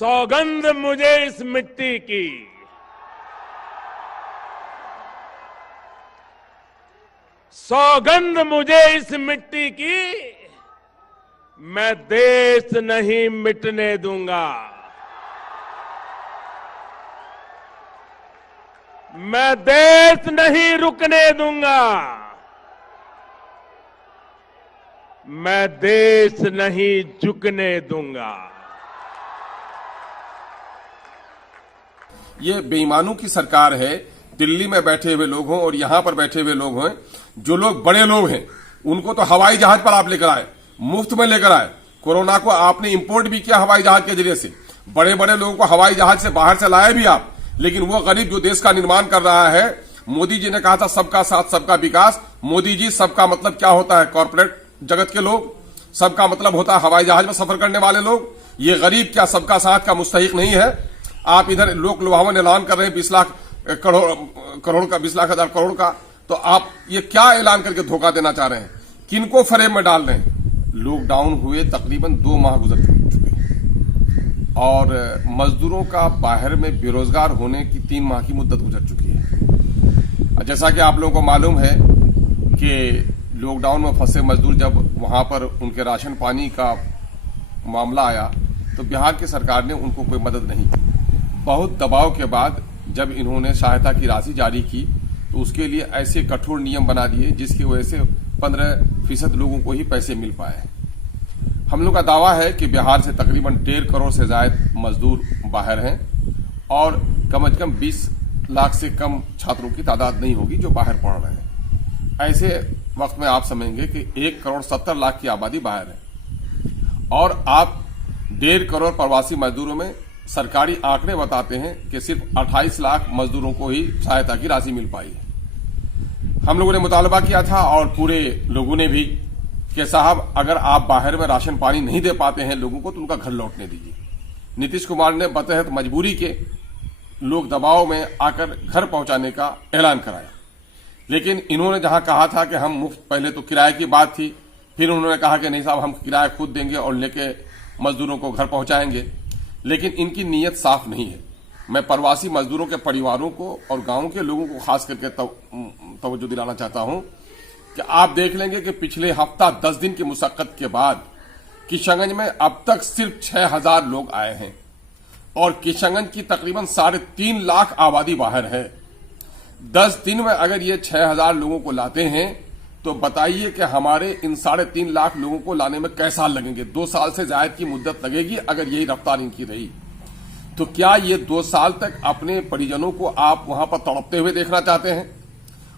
सौगंध मुझे इस मिट्टी की, सौगंध मुझे इस मिट्टी की, मैं देश नहीं मिटने दूंगा। मैं देश नहीं रुकने दूंगा। मैं देश नहीं झुकने दूंगा। ये बेईमानों की सरकार है। दिल्ली में बैठे हुए लोग हों और यहां पर बैठे हुए लोग हों, जो लोग बड़े लोग हैं उनको तो हवाई जहाज पर आप लेकर आए, मुफ्त में लेकर आए। कोरोना को आपने इंपोर्ट भी किया हवाई जहाज के जरिए से, बड़े बड़े लोगों को हवाई जहाज से बाहर से लाए भी आप। लेकिन वो गरीब जो देश का निर्माण कर रहा है, मोदी जी ने कहा था सबका साथ सबका विकास। मोदी जी, सबका मतलब क्या होता है? कॉर्पोरेट जगत के लोग। सबका मतलब होता है हवाई जहाज में सफर करने वाले लोग। ये गरीब क्या सबका साथ का मुस्तहिक नहीं है? आप इधर लोक लुभावन ऐलान कर रहे हैं 20 लाख करोड़ का, 20 लाख हजार करोड़ का। तो आप ये क्या ऐलान करके धोखा देना चाह रहे हैं? किनको फ्रेम में डाल रहे हैं? लॉकडाउन हुए तकरीबन 2 माह गुजर चुके हैं और मजदूरों का बाहर में बेरोजगार होने की 3 माह की मुद्दत गुजर चुकी है। जैसा कि आप लोगों को मालूम है कि लॉकडाउन में फंसे मजदूर जब वहां पर उनके राशन पानी का मामला आया तो बिहार की सरकार ने उनको कोई मदद नहीं की। बहुत दबाव के बाद जब इन्होंने सहायता की राशि जारी की तो उसके लिए ऐसे कठोर नियम बना दिए जिसकी वजह से 15% लोगों को ही पैसे मिल पाए। हम लोग का दावा है कि बिहार से तकरीबन 1.5 करोड़ से ज्यादा मजदूर बाहर हैं और कम से कम 20 लाख से कम छात्रों की तादाद नहीं होगी जो बाहर पढ़ रहे हैं। ऐसे वक्त में आप समझेंगे कि 1 करोड़ 70 लाख की आबादी बाहर है और आप 1.5 करोड़ प्रवासी मजदूरों में सरकारी आंकड़े बताते हैं कि सिर्फ 28 लाख मजदूरों को ही सहायता की राशि मिल पाई है। हम लोगों ने मुतालबा किया था और पूरे लोगों ने भी कि साहब अगर आप बाहर में राशन पानी नहीं दे पाते हैं लोगों को तो उनका घर लौटने दीजिए। नीतीश कुमार ने बतहत मजबूरी के लोग दबाव में आकर घर पहुंचाने का ऐलान कराया, लेकिन इन्होंने जहां कहा था कि हम मुफ्त, पहले तो किराए की बात थी, फिर उन्होंने कहा कि नहीं साहब हम किराया खुद देंगे और लेके मजदूरों को घर पहुंचाएंगे। लेकिन इनकी नीयत साफ नहीं है। मैं प्रवासी मजदूरों के परिवारों को और गांव के लोगों को खास करके तवज्जो दिलाना चाहता हूं कि आप देख लेंगे कि पिछले हफ्ता 10 दिन की मुशक्कत के बाद किशनगंज में अब तक सिर्फ 6000 लोग आए हैं और किशनगंज की तकरीबन 3.5 लाख आबादी बाहर है। 10 दिन में अगर ये 6000 लोगों को लाते हैं तो बताइए कि हमारे इन 3.5 लाख लोगों को लाने में कैसे साल लगेंगे? 2 साल से ज्यादा की मुद्दत लगेगी अगर यही रफ्तार इनकी रही तो। क्या ये 2 साल तक अपने परिजनों को आप वहां पर तड़पते हुए देखना चाहते हैं?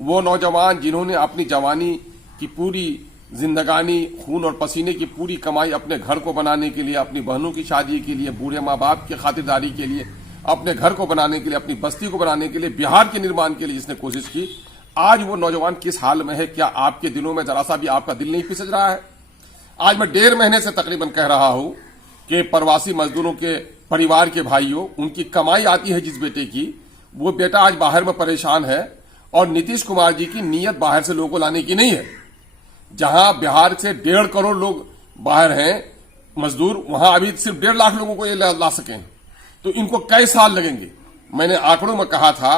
वो नौजवान जिन्होंने अपनी जवानी की पूरी जिंदगानी, खून और पसीने की पूरी कमाई अपने घर को बनाने के लिए, अपनी बहनों की शादी के लिए, बूढ़े माँ बाप की खातिरदारी के लिए, अपने घर को बनाने के लिए, अपनी बस्ती को बनाने के लिए, बिहार के निर्माण के लिए जिसने कोशिश की, आज वो नौजवान किस हाल में है? क्या आपके दिलों में जरा सा भी आपका दिल नहीं पिसज रहा है? आज मैं 1.5 महीने से तकरीबन कह रहा हूं कि प्रवासी मजदूरों के परिवार के भाइयों, उनकी कमाई आती है जिस बेटे की, वो बेटा आज बाहर में परेशान है और नीतीश कुमार जी की नीयत बाहर से लोगों को लाने की नहीं है। जहां बिहार से 1.5 करोड़ लोग बाहर हैं मजदूर, वहां अभी सिर्फ 1.5 लाख लोगों को ये ला सकें तो इनको कई साल लगेंगे। मैंने आंकड़ों में कहा था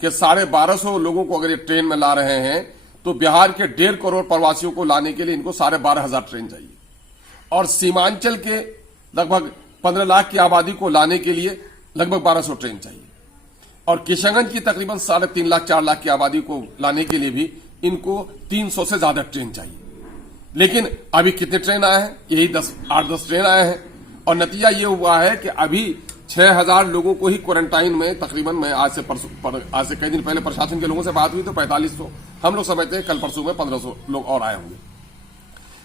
कि 1250 लोगों को अगर ये ट्रेन में ला रहे हैं तो बिहार के 1.5 करोड़ प्रवासियों को लाने के लिए इनको 12,500 ट्रेन चाहिए और सीमांचल के लगभग 15 लाख की आबादी को लाने के लिए लगभग 1200 ट्रेन चाहिए और किशनगंज की तकरीबन 3.5 लाख 4 लाख की आबादी को लाने के लिए भी इनको 300 से ज्यादा ट्रेन चाहिए। लेकिन अभी कितने ट्रेन आए हैं? यही 8-10 ट्रेन आए हैं और नतीजा ये हुआ है कि अभी 6000 लोगों को ही क्वारंटाइन में तकरीबन, मैं आज से कई दिन पहले प्रशासन के लोगों से बात हुई तो 4500, हम लोग समझते हैं कल परसों में 1500 लोग और आए होंगे।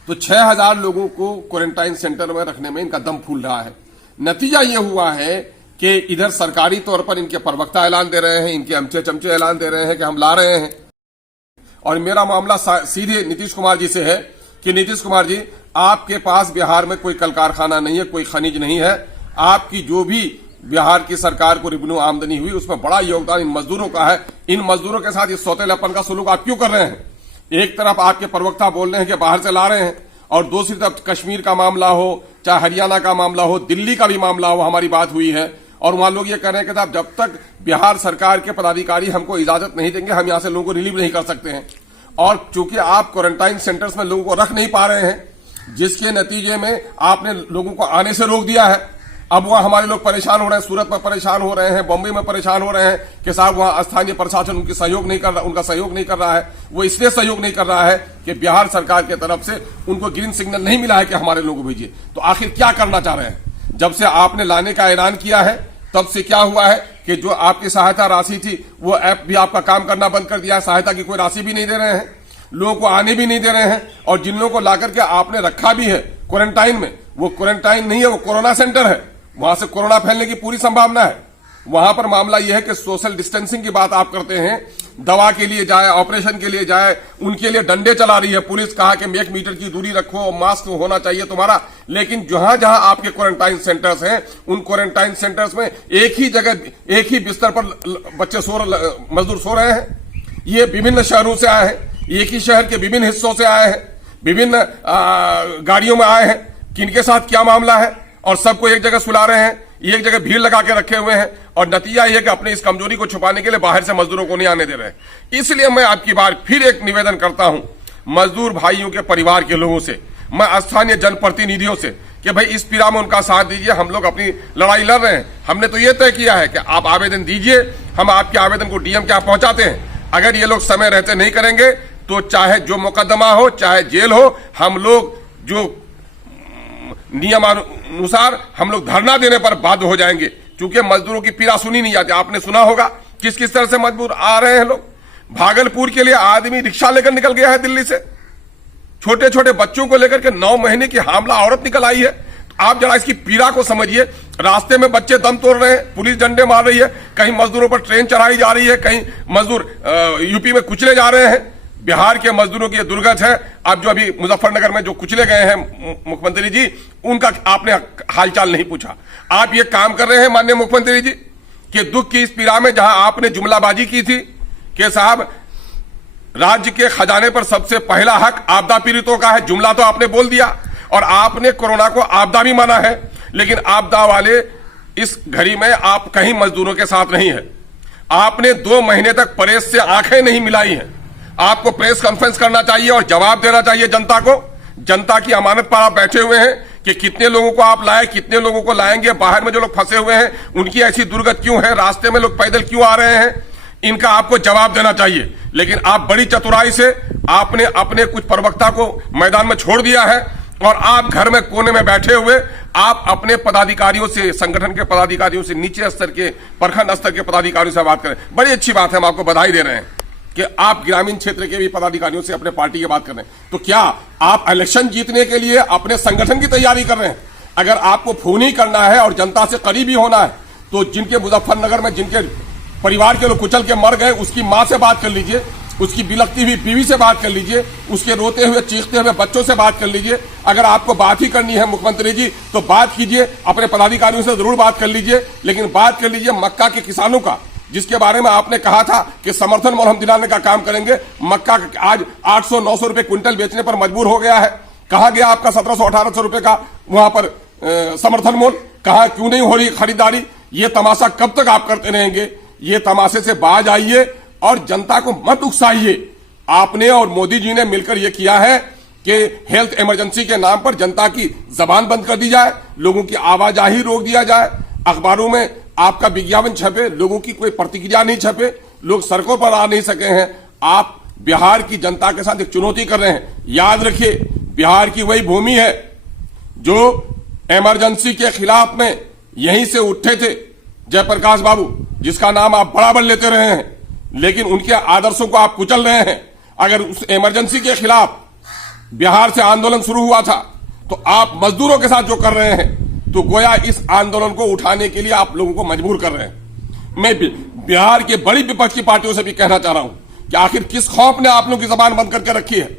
तो 6000 लोगों को क्वारंटाइन सेंटर में रखने में इनका दम फूल रहा है। नतीजा ये हुआ है कि इधर सरकारी तौर पर इनके प्रवक्ता ऐलान दे रहे हैं, इनके अमचे चमचे ऐलान दे रहे हैं कि हम ला रहे हैं। और मेरा मामला सीधे नीतीश कुमार जी से है कि नीतीश कुमार जी, आपके पास बिहार में कोई कल कारखाना नहीं है, कोई खनिज नहीं है। आपकी जो भी बिहार की सरकार को रेवेन्यू आमदनी हुई उसमें बड़ा योगदान इन मजदूरों का है। इन मजदूरों के साथ इस सौतेलापन का सलूक आप क्यों कर रहे हैं? एक तरफ आपके प्रवक्ता बोल रहे हैं कि बाहर से ला रहे हैं और दूसरी तरफ कश्मीर का मामला हो, चाहे हरियाणा का मामला हो, दिल्ली का भी मामला हो, हमारी बात हुई है और वहां लोग ये कह रहे हैं कि साहब जब तक बिहार सरकार के पदाधिकारी हमको इजाजत नहीं देंगे हम यहां से लोगों को रिलीव नहीं कर सकते हैं। और चूंकि आप क्वारंटाइन सेंटर्स में लोगों को रख नहीं पा रहे हैं, जिसके नतीजे में आपने लोगों को आने से रोक दिया है। अब वहां हमारे लोग परेशान हो रहे हैं, सूरत में परेशान हो रहे हैं, बॉम्बे में परेशान हो रहे हैं कि साहब वहां स्थानीय प्रशासन उनका सहयोग नहीं कर रहा है। वो इसलिए सहयोग नहीं कर रहा है कि बिहार सरकार की तरफ से उनको ग्रीन सिग्नल नहीं मिला है कि हमारे लोगों को भेजिए। तो आखिर क्या करना चाह रहे हैं? जब से आपने लाने का ऐलान किया है तब से क्या हुआ है कि जो आपकी सहायता राशि थी वो ऐप भी आपका काम करना बंद कर दिया है, सहायता की कोई राशि भी नहीं दे रहे हैं, लोगों को आने भी नहीं दे रहे हैं। और जिन लोगों को लाकर के आपने रखा भी है क्वारंटाइन में, वो क्वारंटाइन नहीं है, वो कोरोना सेंटर है, वहां से कोरोना फैलने की पूरी संभावना है। वहां पर मामला यह है कि सोशल डिस्टेंसिंग की बात आप करते हैं, दवा के लिए जाए, ऑपरेशन के लिए जाए, उनके लिए डंडे चला रही है पुलिस, कहा कि 1 मीटर की दूरी रखो, मास्क होना चाहिए तुम्हारा। लेकिन जहां जहां आपके क्वारंटाइन सेंटर्स हैं, उन क्वारंटाइन सेंटर्स में एक ही जगह, एक ही बिस्तर पर मजदूर सो रहे हैं। ये विभिन्न शहरों से आए हैं, एक ही शहर के विभिन्न हिस्सों से आए हैं, विभिन्न गाड़ियों में आए हैं। किनके साथ क्या मामला है और सबको एक जगह सुला रहे हैं, एक जगह भीड़ लगा के रखे हुए हैं। और नतीजा यह कि अपने इस कमजोरी को छुपाने के लिए बाहर से मजदूरों को नहीं आने दे रहे। इसलिए मैं आपकी बार फिर एक निवेदन करता हूं मजदूर भाइयों के परिवार के लोगों से, मैं स्थानीय जनप्रतिनिधियों से कि भाई इस पीड़ा में उनका साथ दीजिए। हम लोग अपनी लड़ाई लड़ रहे हैं, हमने तो यह तय किया है कि आप आवेदन दीजिए, हम आपके आवेदन को डीएम के यहाँ पहुंचाते हैं। अगर ये लोग समय रहते नहीं करेंगे तो चाहे जो मुकदमा हो, चाहे जेल हो, हम लोग जो नियमानुसार हम लोग धरना देने पर बाध्य हो जाएंगे, क्योंकि मजदूरों की पीड़ा सुनी नहीं जाती। आपने सुना होगा किस किस तरह से मजदूर आ रहे हैं लोग। भागलपुर के लिए आदमी रिक्शा लेकर निकल गया है दिल्ली से, छोटे छोटे बच्चों को लेकर के 9 महीने की हामला औरत निकल आई है। तो आप जरा इसकी पीड़ा को समझिए। रास्ते में बच्चे दम तोड़ रहे हैं, पुलिस डंडे मार रही है, कहीं मजदूरों पर ट्रेन चढ़ाई जा रही है, कहीं मजदूर यूपी में कुचले जा रहे हैं। बिहार के मजदूरों की दुर्गत है। अब जो अभी मुजफ्फरनगर में जो कुचले गए हैं मुख्यमंत्री जी, उनका आपने हालचाल नहीं पूछा। आप ये काम कर रहे हैं माननीय मुख्यमंत्री जी कि दुख की इस पीड़ा में जहां आपने जुमलाबाजी की थी कि साहब राज्य के खजाने पर सबसे पहला हक आपदा पीड़ितों का है, जुमला तो आपने बोल दिया और आपने कोरोना को आपदा भी माना है। लेकिन आपदा वाले इस घड़ी में आप कहीं मजदूरों के साथ नहीं है। आपने 2 महीने तक प्रेस से आंखें नहीं मिलाई हैं। आपको प्रेस कॉन्फ्रेंस करना चाहिए और जवाब देना चाहिए जनता को। जनता की अमानत पर आप बैठे हुए हैं कि कितने लोगों को आप लाए, कितने लोगों को लाएंगे, बाहर में जो लोग फंसे हुए हैं उनकी ऐसी दुर्गत क्यों है, रास्ते में लोग पैदल क्यों आ रहे हैं, इनका आपको जवाब देना चाहिए। लेकिन आप बड़ी चतुराई से आपने अपने कुछ प्रवक्ता को मैदान में छोड़ दिया है और आप घर में कोने में बैठे हुए आप अपने पदाधिकारियों से, संगठन के पदाधिकारियों से, नीचे स्तर के, प्रखंड स्तर के पदाधिकारियों से बात करें। बड़ी अच्छी बात है, हम आपको बधाई दे रहे हैं कि आप ग्रामीण क्षेत्र के भी पदाधिकारियों से अपने पार्टी की बात कर रहे हैं। तो क्या आप इलेक्शन जीतने के लिए अपने संगठन की तैयारी कर रहे हैं? अगर आपको फोन ही करना है और जनता से करीबी होना है तो जिनके मुजफ्फरनगर में जिनके परिवार के लोग कुचल के मर गए, उसकी मां से बात कर लीजिए, उसकी बिलखती हुई बीवी से बात कर लीजिए, उसके रोते हुए चीखते हुए बच्चों से बात कर लीजिए। अगर आपको बात ही करनी है मुख्यमंत्री जी तो बात कीजिए, अपने पदाधिकारियों से जरूर बात कर लीजिए, लेकिन बात कर लीजिए मक्का के किसानों का, जिसके बारे में आपने कहा था कि समर्थन मूल्य हम दिलाने का काम करेंगे। मक्का आज 800-900 रुपए क्विंटल बेचने पर मजबूर हो गया है। कहा गया आपका 1700-1800 रुपए का वहां पर समर्थन मूल्य, कहा क्यों नहीं हो रही खरीदारी? ये तमाशा कब तक आप करते रहेंगे? ये तमाशे से बाज आइए और जनता को मत उकसाइए। आपने और मोदी जी ने मिलकर यह किया है कि हेल्थ इमरजेंसी के नाम पर जनता की जबान बंद कर दी जाए, लोगों की आवाजाही रोक दिया जाए, अखबारों में आपका विज्ञापन छपे, लोगों की कोई प्रतिक्रिया नहीं छपे, लोग सड़कों पर आ नहीं सके हैं। आप बिहार की जनता के साथ एक चुनौती कर रहे हैं। याद रखिए, बिहार की वही भूमि है जो इमरजेंसी के खिलाफ में यहीं से उठे थे जयप्रकाश बाबू, जिसका नाम आप बराबर लेते रहे हैं, लेकिन उनके आदर्शों को आप कुचल रहे हैं। अगर उस इमरजेंसी के खिलाफ बिहार से आंदोलन शुरू हुआ था तो आप मजदूरों के साथ जो कर रहे हैं तो गोया इस आंदोलन को उठाने के लिए आप लोगों को मजबूर कर रहे हैं। मैं बिहार के बड़ी विपक्षी पार्टियों से भी कहना चाह रहा हूं कि आखिर किस खौफ ने आप लोगों की जबान बंद करके रखी है?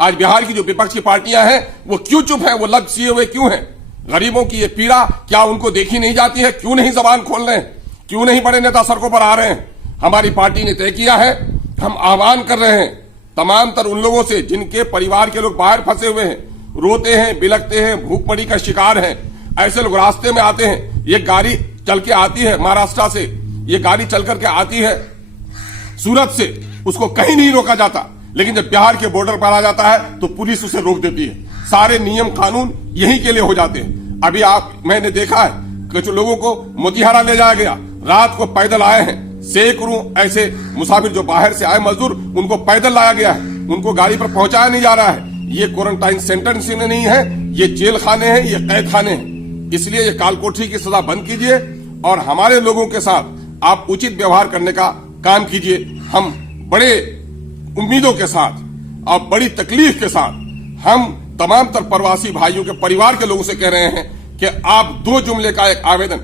आज बिहार की जो विपक्षी पार्टियां हैं वो क्यों चुप है, वो लग सिए हुए क्यों हैं? गरीबों की ये पीड़ा क्या उनको देखी नहीं जाती है? क्यों नहीं जबान खोल रहे हैं? क्यों नहीं बड़े नेता सड़कों पर आ रहे हैं? हमारी पार्टी ने तय किया है, हम आह्वान कर रहे हैं तमाम तर उन लोगों से जिनके परिवार के लोग बाहर फंसे हुए हैं, रोते हैं, बिलखते हैं, भूखमरी का शिकार हैं। ऐसे लोग रास्ते में आते हैं, ये गाड़ी चल के आती है महाराष्ट्र से, ये गाड़ी चल करके आती है सूरत से, उसको कहीं नहीं रोका जाता, लेकिन जब बिहार के बॉर्डर पर आ जाता है तो पुलिस उसे रोक देती है। सारे नियम कानून यहीं के लिए हो जाते हैं। अभी मैंने देखा है कुछ लोगों को मोतिहारा ले जाया गया, रात को पैदल आए हैं, सैकड़ों ऐसे मुसाफिर जो बाहर से आए मजदूर, उनको पैदल लाया गया है, उनको गाड़ी पर पहुंचाया नहीं जा रहा है। ये क्वारंटाइन सेंटर नहीं है, ये जेल खाने हैं, ये कैद खाने हैं। इसलिए ये कालकोठरी की सजा बंद कीजिए और हमारे लोगों के साथ आप उचित व्यवहार करने का काम कीजिए। हम बड़े उम्मीदों के साथ और बड़ी तकलीफ के साथ हम तमाम तर प्रवासी भाइयों के परिवार के लोगों से कह रहे हैं कि आप 2 जुमले का एक आवेदन,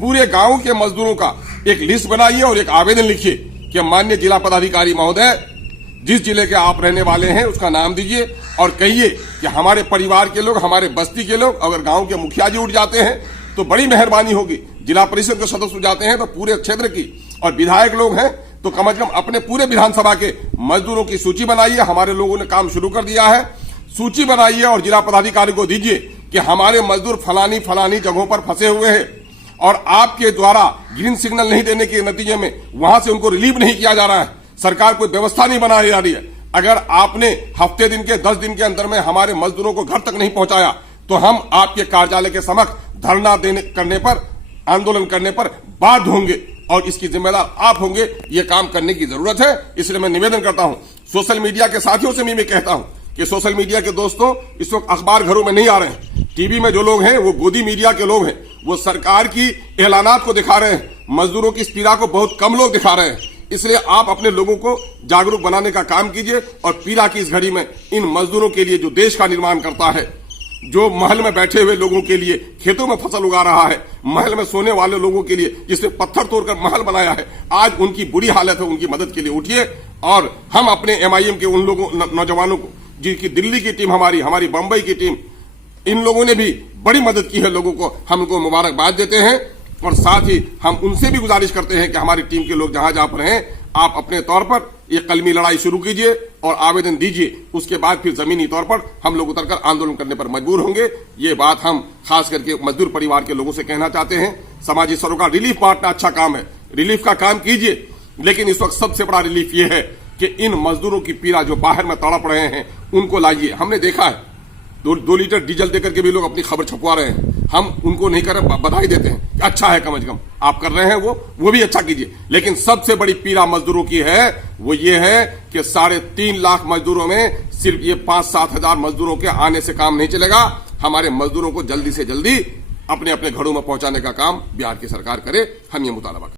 पूरे गांव के मजदूरों का एक लिस्ट बनाइए और एक आवेदन लिखिए कि माननीय जिला पदाधिकारी महोदय, जिस जिले के आप रहने वाले हैं उसका नाम दीजिए और कहिए कि हमारे परिवार के लोग, हमारे बस्ती के लोग, अगर गांव के मुखिया जी उठ जाते हैं तो बड़ी मेहरबानी होगी, जिला परिषद के सदस्य उठ जाते हैं तो पूरे क्षेत्र की, और विधायक लोग हैं तो कम से कम अपने पूरे विधानसभा के मजदूरों की सूची बनाइए। हमारे लोगों ने काम शुरू कर दिया है, सूची बनाइए और जिला पदाधिकारी को दीजिए कि हमारे मजदूर फलानी फलानी जगहों पर फंसे हुए हैं और आपके द्वारा ग्रीन सिग्नल नहीं देने के नतीजे में वहां से उनको रिलीव नहीं किया जा रहा है। सरकार कोई व्यवस्था नहीं बना रही है। अगर आपने हफ्ते दिन के 10 दिन के अंदर में हमारे मजदूरों को घर तक नहीं पहुंचाया तो हम आपके कार्यालय के समक्ष धरना करने पर, आंदोलन करने पर बाध्य होंगे और इसकी जिम्मेदार आप होंगे। ये काम करने की जरूरत है। इसलिए मैं निवेदन करता हूं सोशल मीडिया के साथियों से भी मैं कहता हूं कि सोशल मीडिया के दोस्तों, इस वक्त अखबार घरों में नहीं आ रहे हैं, टीवी में जो लोग हैं वो गोदी मीडिया के लोग हैं, वो सरकार की ऐलानात को दिखा रहे हैं, मजदूरों की इस पीड़ा को बहुत कम लोग दिखा रहे हैं। इसलिए आप अपने लोगों को जागरूक बनाने का काम कीजिए और पीड़ा की इस घड़ी में इन मजदूरों के लिए जो देश का निर्माण करता है, जो महल में बैठे हुए लोगों के लिए खेतों में फसल उगा रहा है, महल में सोने वाले लोगों के लिए जिसने पत्थर तोड़कर महल बनाया है, आज उनकी बुरी हालत है, उनकी मदद के लिए उठिए। और हम अपने MIM के उन लोगों, नौजवानों को, जिनकी दिल्ली की टीम, हमारी बंबई की टीम, इन लोगों ने भी बड़ी मदद की है लोगों को, हम उनको मुबारकबाद देते हैं और साथ ही हम उनसे भी गुजारिश करते हैं कि हमारी टीम के लोग जहां जहां पर हैं, आप अपने तौर पर ये कलमी लड़ाई शुरू कीजिए और आवेदन दीजिए। उसके बाद फिर जमीनी तौर पर हम लोग उतरकर आंदोलन करने पर मजबूर होंगे। ये बात हम खास करके मजदूर परिवार के लोगों से कहना चाहते हैं। सामाजिक सरोकार रिलीफ बांटना अच्छा काम है, रिलीफ का काम कीजिए, लेकिन इस वक्त सबसे बड़ा रिलीफ ये है कि इन मजदूरों की पीड़ा जो बाहर में तड़प रहे हैं उनको लाइए। हमने देखा है 2 लीटर डीजल देकर के भी लोग अपनी खबर छपवा रहे हैं, हम उनको नहीं कर रहे, बधाई देते हैं, अच्छा है, कम से कम आप कर रहे हैं वो भी अच्छा कीजिए। लेकिन सबसे बड़ी पीड़ा मजदूरों की है वो ये है कि 3.5 लाख मजदूरों में सिर्फ ये 5-7 हजार मजदूरों के आने से काम नहीं चलेगा। हमारे मजदूरों को जल्दी से जल्दी अपने अपने घरों में पहुंचाने का काम बिहार की सरकार करे। हम ये मुतालबा